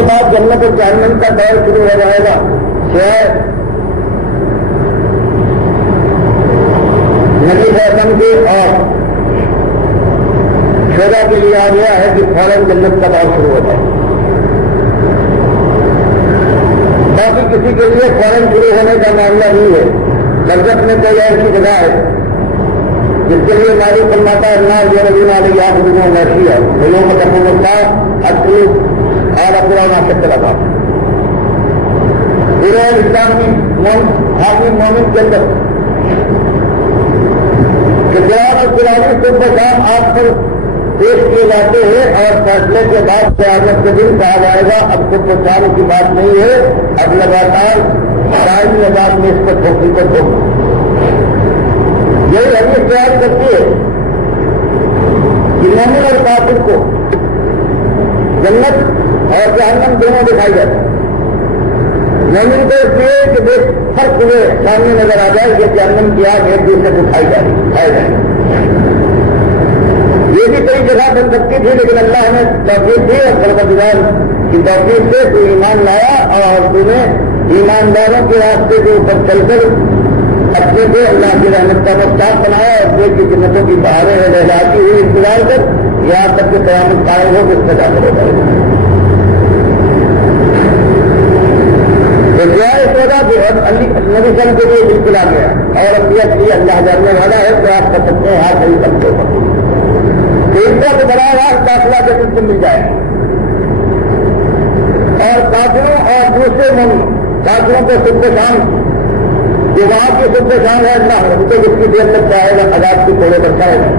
کے بعد جنت اور جہنم کا دور شروع ہو جائے گا. نبی اعظم کے اور شہدا کے لیے آ گیا ہے کہ فوراً جنت کا دور شروع ہوتا ہے. باقی کسی کے لیے فوراً شروع ہونے کا معاملہ نہیں ہے. لذت میں کوئی ایسی جگہ ہے جس کے لیے مالک فرماتا ہے نہ یہ ربینا علیہ دنوں ویسی ہے دلوں میں کپڑوں کا اصلی اور پرانا شکل لگا پورے اسلامی حامی مومن کے اندر کہ قرآن اور قرآنی صبح شام آپ پر پیش کیے جاتے ہیں اور فیصلے کے بعد قیامت کے دن کہا جائے گا اب صبح شام کی بات نہیں ہے اب لگاتار دائمی آزاد میں اس کو ٹھوکی کو ٹھوک یہی حدیث بیان کرتی ہے کہ مومن اور کافر کو جنت اور جہنم دونوں دکھائی جاتی ہے. مومن کو اس لیے کہ بے فرق ہوئے سامنے نظر آ جائے کہ جہنم کی آگ ایک دوسرے کو کھائی جائے. یہ بھی کئی جگہ بن سکتی تھی لیکن اللہ نے توفیق دی اور پروردگار کی توفیق سے تو ایمان لایا اور تو نے ایمانداروں کے راستے کے اوپر چل کر اپنے کو اللہ کی رحمت کا مستحق بنایا اور دیکھ کی جنتوں کی بہاریں لہلاتی ہوئی انتظار کر یہاں تک کہ قیامت قائم ہو اس کا جانا ہوتا ہے. تو جائے سودا جو نبی سن کے لیے بالکل آ گیا اور انبیاء کے لیے اللہ جاننے والا ہے تو آپ کر سکتے ہیں ہاتھ نہیں سکتے تو اس کا تو بڑا راست داخلہ کے دل سے مل جائے اور کافروں اور دوسرے من کافروں کو سب کے شام جو وہاں کی سب سے شان ہے اللہ اسے جس کی دیر تک چاہے گا عذاب کی تھوڑے پر چاہے گا.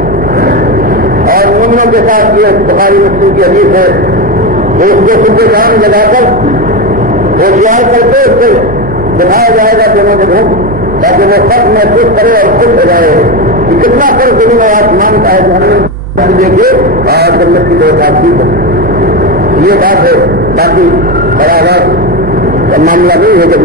اور مومنوں کے ساتھ یہ بخاری مسلم کی حدیث ہے کہ اس کو سب سے شان لگا کر ہوشیار کر کے اس سے دکھایا جائے گا دونوں کے دھوپ تاکہ وہ سب محسوس کرے اور خود ہو جائے کہ کتنا فرق دونوں آسمان کا ہے ہم دیکھیے اور جنت کی دو بات ٹھیک ہے. یہ بات ہے باقی بڑا معاملہ نہیں ہے جب